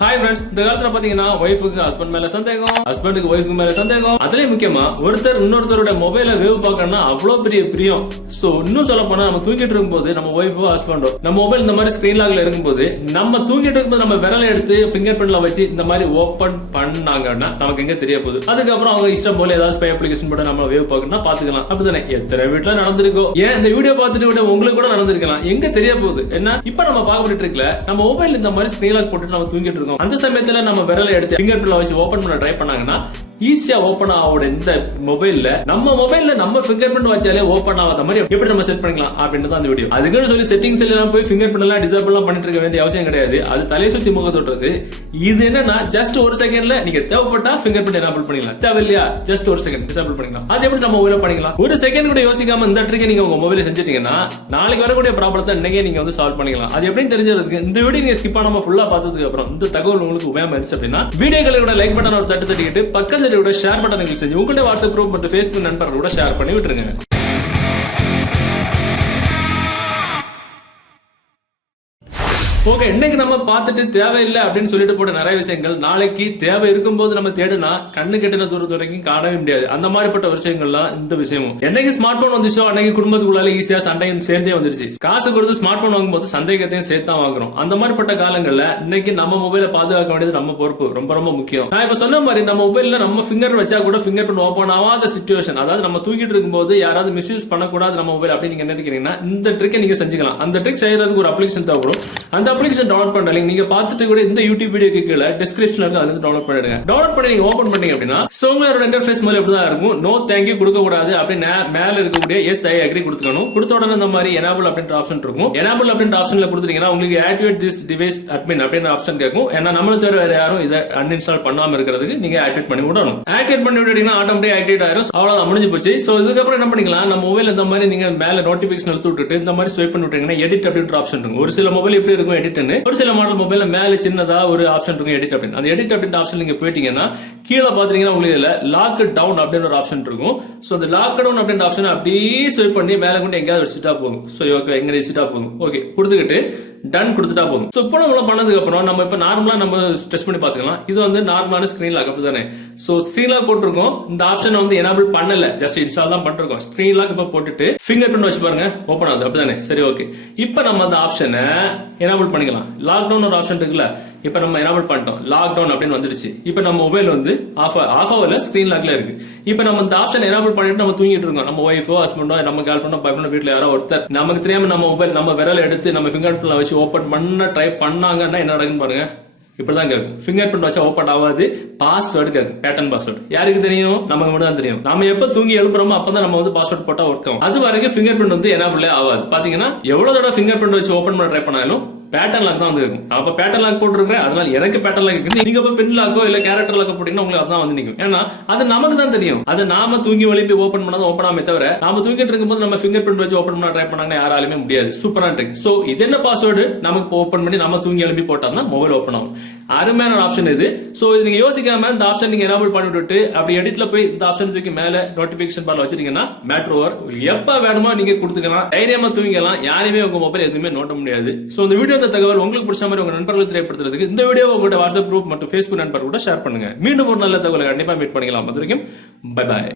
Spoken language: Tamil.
ஹாய் ஃப்ரெண்ட்ஸ், இந்த காலத்துல பாத்தீங்கன்னா ஒய்ஃபுக்கு ஹஸ்பண்ட் மேல சந்தேகம், ஹஸ்பண்டுக்கு ஒய்ஃபுக்கு மேல சந்தேகம். அதுலயும் முக்கியமா ஒருத்தர் இன்னொருத்தரோட மொபைல வேவ் பார்க்கணும்னா அவ்வளவு பெரிய பிரியம். சோ இன்னும் சொல்ல போனா நம்ம தூங்கிட்டு இருக்கும்போது நம்ம ஒய்ஃபோ ஹஸ்பண்டோ நம்ம மொபைல் இந்த மாதிரி ஸ்கிரீன் லாக்ல இருக்கும்போது நம்ம தூங்கிட்டு இருக்கும்போது நம்ம விரலை எடுத்து ஃபிங்கர் பிரிண்ட்ல வச்சு இந்த மாதிரி ஓபன் பண்ணாங்கன்னா நமக்கு எங்க தெரிய போகுது. அதுக்கப்புறம் அவங்க இஷ்டம் போல ஏதாவது ஸ்பை அப்ளிகேஷன் போட்டு நம்ம வேவ் பார்க்கணும்னா பாத்துக்கலாம். அப்படித்தானே எத்தனை வீட்டுல நடந்திருக்கோம். ஏன் இந்த வீடியோ பார்த்துட்டு விட உங்களுக்கு கூட நடந்திருக்கலாம். எங்க தெரிய போகுது என்ன? இப்ப நம்ம பார்க்க இருக்கல நம்ம மொபைல் இந்த மாதிரி ஸ்கிரீன் லாக் போட்டு நம்ம தூங்கிட்டு இருக்கோம். அந்த சமயத்துல நம்ம விரலை எடுத்து ஃபிங்கர் பிரிண்ட்ல வச்சு ஓபன் பண்ண ட்ரை பண்ணாங்கன்னா ஈஸியா ஓபன் ஆவோட இந்த மொபைல்ல நம்ம ஃபிங்கர் பிரிண்ட் வச்சாலே ஓபன் ஆகாத மாதிரி எப்படி நம்ம செட் பண்ணிக்கலாம் அப்படின்னு தான் அந்த வீடியோ. அதுக்குன்னு சொல்லி செட்டிங்ஸ் எல்லாம் போய் ஃபிங்கர் பிரிண்ட் எல்லாம் டிசேபிள் எல்லாம் பண்ணிட்டு இருக்க வேண்டிய அவசியம் கிடையாது. அது தலையை சுத்தி முக தொட்டுறது. இது என்னன்னா ஜஸ்ட் ஒரு செகண்ட்ல நீங்க தேவைப்பட்டா ஃபிங்கர் பிரிண்ட் எனேபிள் பண்ணிக்கலாம், தேவையில்லையா ஜஸ்ட் ஒரு செகண்ட் டிசேபிள் பண்ணிக்கலாம். அது எப்படி நம்ம மொபைல பண்ணிக்கலாம்? ஒரு செகண்ட் கூட யோசிக்காம இந்த ட்ரிக்கை நீங்க உங்க மொபைல செஞ்சிட்டீங்கன்னா நாளைக்கு வரக்கூடிய ப்ராப்ளத்தை இன்னைக்கே நீங்க வந்து சால்வ் பண்ணிக்கலாம். அது எப்படின்னு தெரிஞ்சதுக்கு இந்த வீடியோ நீங்க ஸ்கிப் பண்ணாம ஃபுல்லா பார்த்ததுக்கு அப்புறம் இந்த தகவல் உங்களுக்கு உபயோகமா இருந்துச்சு அப்படின்னா வீடியோக்களோட லைக் பட்டன் ஒரு தட்டு தட்டிக்கிட்டு பக்கத்துல ஷேர் பட்டன் செஞ்சு உங்களுடைய வாட்ஸ்அப் குரூப் மற்றும் ஃபேஸ்புக் நண்பர்களோட ஷேர் பண்ணி விட்டுருங்க. ஓகே, இன்னைக்கு நம்ம பார்த்துட்டு தேவையில்லை அப்படின்னு சொல்லிட்டு போட்ட நிறைய விஷயங்கள் நாளைக்கு தேவை இருக்கும்போது நம்ம தேடுனா கண்ணு கெட்டின தூரத்து வரைக்கும் காணவே முடியாது. அந்த மாதிரிப்பட்ட விஷயங்கள்லாம் இந்த விஷயமும். என்னைக்கு ஸ்மார்ட் போன் வந்துச்சோ அன்னைக்கு குடும்பத்துக்குள்ளால ஈஸியா சண்டையும் சேர்ந்தே வந்துருச்சு. காசு கொடுத்து ஸ்மார்ட் போன் வாங்கும்போது சந்தேகத்தையும் சேர்த்தா வாங்குறோம். அந்த மாதிரிப்பட்ட காலங்கள்ல இன்னைக்கு நம்ம மொபைலை பாதுகாக்க வேண்டியது நம்ம பொறுப்பு, ரொம்ப ரொம்ப முக்கியம். நான் இப்ப சொன்ன மாதிரி நம்ம மொபைல்ல நம்ம ஃபிங்கர் வச்சா கூட ஃபிங்கர் பிரிண்ட் ஓபன் ஆகாத சிச்சுவேஷன், அதாவது நம்ம தூக்கிட்டு இருக்கும்போது யாராவது மிஸ்யூஸ் பண்ணக்கூடாது நம்ம மொபைல் அப்படின்னு நீங்க நினைக்கிறீங்கன்னா இந்த ட்ரிக்கை நீங்க செஞ்சுக்கலாம். அந்த ட்ரிக் செய்யறதுக்கு ஒரு அப்ளிகேஷன் தேவைப்படும். அந்த அப்ளிகேஷன் டவுன்லோட் பண்ற லிங்க் நீங்க பார்த்துட்டு கூட இந்த யூடியூப் வீடியோக்கு கீழே டிஸ்கிரிப்ஷன்ல இருக்கு, அதுல டவுன்லோட் பண்ணிடுங்க. டவுன்லோட் பண்ணி நீங்க ஓபன் பண்ணீங்க அப்படின்னா உங்களோட இன்டர்ஃபேஸ் மாதிரி இப்படிதான் இருக்கும். நோ தேங்க்யூ கொடுக்க கூடாது அப்படின்னு மேல இருக்கக்கூடிய எஸ் ஐ அக்ரி கொடுத்துக்கணும். கொடுத்த உடனே இந்த மாதிரி எனேபிள் அப்படின்ற ஆப்ஷன் இருக்கும். எனேபிள் அப்படின்ற ஆப்ஷன்ல கொடுத்தீங்கன்னா உங்களுக்கு ஆக்டிவேட் திஸ் டிவைஸ் அட்மின் அப்படின்னு ஆப்ஷன் கேட்கும். ஏன்னா நம்மள தவிர வேற யாரும் இதை அன்இன்ஸ்டால் பண்ணாம இருக்கிறதுக்கு நீங்க ஆக்டிவேட் பண்ணி விடணும். ஆக்டிவேட் பண்ணி விட்டீங்கன்னா ஆட்டோமேட்டிக் ஆக்டிவேட் ஆயிரும். அவ்வளவுதான், முடிஞ்சு போச்சு. சோ இதுக்கப்புறம் என்ன பண்ணிக்கலாம், நம்ம மொபைல் இந்த மாதிரி நீங்க மேல நோட்டிபிகேஷன் எடுத்து விட்டுட்டு இந்த மாதிரி ஸ்வைப் பண்ணி விட்டீங்கன்னா எடிட் அப்படின்ற ஆப்ஷன் இருக்கும். ஒரு சில மொபைல் எப்படி இருக்கும் எடிட்னு, ஒரு சில மாடல் மொபைல்ல மேல சின்னதா ஒரு ஆப்ஷன் இருக்கும் எடிட் அப்படின்னு. அந்த எடிட் அப்படின்ற ஆப்ஷன் நீங்க போயிட்டீங்கன்னா கீழே பாத்தீங்கன்னா உங்களுக்கு இதுல லாக் டவுன் அப்படின்னு ஒரு ஆப்ஷன் இருக்கும். சோ அந்த லாக் டவுன் அப்படின்ற ஆப்ஷன் அப்படியே ஸ்வைப் பண்ணி மேல கொண்டு எங்கேயாவது வச்சுட்டா போகும். சோ ஓகே, எங்க வச்சுட்டா போகும். ஓகே கொடுத்துக்கிட்டு டன் கொடுத்துட்டா போதும். சோ இப்போ நம்ம பண்ணதுக்கு அப்புறம் நம்ம இப்ப நார்மலா நம்ம டெஸ்ட் பண்ணி பாத்துக்கலாம். இது வந்து நார்மலான ஸ்கிரீன் லாக் அப்படிதானே. சோ ஸ்கிரீன் லாக் போட்டிருக்கோம். இந்த ஆப்ஷன் வந்து எனேபிள் பண்ணல, ஜஸ்ட் இன்ஸ்டால் தான் பண்ணிருக்கோம். ஸ்கிரீன் லாக் இப்ப போட்டுட்டு ஃபிங்கர் பிரிண்ட் வச்சு பாருங்க, ஓபன் ஆகுது அப்படிதானே. சரி ஓகே, இப்ப நம்ம அந்த ஆப்ஷனை எனேபிள் பண்ணிக்கலாம். லாக்டவுன் ஒரு ஆப்ஷன் இருக்குல்ல, இப்ப நம்ம எனேபிள் பண்ணிட்டோம். லாக்டவுன் அப்படின்னு வந்துருச்சு. இப்ப நம்ம மொபைல் வந்து ஆஃப் ஆகல, ஸ்கிரீன் லாக்ல இருக்கு. இப்ப நம்ம இந்த ஆப்ஷன் எனேபிள் பண்ணிட்டு நம்ம தூங்கிட்டு இருக்கோம். நம்ம ஒய்ஃபோ ஹஸ்பண்டோ நம்ம கேர்ள் ஃபிரெண்டோ பாய் ஃபிரெண்டோ வீட்டுல யாரோ ஒருத்தர் நமக்கு தெரியாம நம்ம மொபைல் நம்ம விரல் எடுத்து நம்ம ஃபிங்கர் பிரிண்ட்ல வச்சு ஓபன் பண்ண ட்ரை பண்ணாங்கன்னா என்ன நடக்குன்னு பாருங்க. இப்படிதான் கேட்கும். ஃபிங்கர் பிரிண்ட் வச்சா ஓபன் ஆகாது. பாஸ்வேர்டு கேட்கும், பேட்டர்ன் பாஸ்வேர்டு. யாருக்கு தெரியும்? நமக்கு மட்டும் தான் தெரியும். நம்ம எப்ப தூங்கி எழுப்புறோமோ அப்பதான் நம்ம வந்து பாஸ்வேர்ட் போட்டா ஒர்க் ஆகும். அது வரைக்கும் ஃபிங்கர் பிரிண்ட் வந்து எனேபிள் ஆகாது. பாத்தீங்கன்னா எவ்வளவு தடவை ஃபிங்கர் பிரிண்ட் வச்சு ஓபன் பண்ண ட்ரை பண்ணாலும் பேட்டர்ன் லாக் தான் வந்து இருக்கும். அப்ப பேட்டர்ன் லாக் போட்டுருக்கேன், அதனால எனக்கு பேட்டர்ன் லாக் இருக்கு. நீங்க பென் லாக்கோ இல்ல கேரக்டர் லாக்கோ போட்டீங்கன்னா உங்களுக்கு அதான் வந்து நிற்கும். ஏன்னா அது நமக்கு தான் தெரியும். அது நாம தூங்கி வலிப்பி ஓபன் பண்ணாதான் ஓபன் ஆமே தவிர நாம தூங்கிட்டு இருக்கும்போது நம்ம ஃபிங்கர் பிரிண்ட் வச்சு ஓபன் பண்ண ட்ரை பண்ணாங்கன்னா யாராலுமே முடியாது. சூப்பரா இருக்கு. சோ இது என்ன பாஸ்வேர்டு நமக்கு ஓபன் பண்ணி நம்ம தூங்கி எழுப்பி போட்டா மொபைல் ஓபன் ஆகும். அருமையான ஆப்ஷன் இது. சோ இது நீங்க யோசிக்காம இந்த ஆப்ஷன் நீங்க எனேபிள் பண்ணி விட்டுட்டு அப்படி எடிட்ல போய் இந்த ஆப்ஷன் தூக்கி மேல நோட்டிபிகேஷன் பார்ல வச்சிருக்கீங்கன்னா மேட்டர் ஓவர். எப்ப வேணுமோ நீங்க கொடுத்துக்கலாம், தைரியமா தூங்கிக்கலாம். யாரையுமே உங்க மொபைல் எதுவுமே நோட்ட முடியாது. சோ இந்த வீடியோ தகவல் உங்களுக்கு பிடிச்ச மாதிரி உங்க நண்பர்களை தெரியப்படுத்துறதுக்கு இந்த வீடியோ உங்களோட வாட்ஸ்அப் குரூப் மற்றும் ஃபேஸ்புக் நண்பர்களோட ஷேர் பண்ணுங்க. மீண்டும் ஒரு நல்ல தகவலை கண்டிப்பா மீட் பண்ணிக்கலாம். அது வரைக்கும் பை பாய்.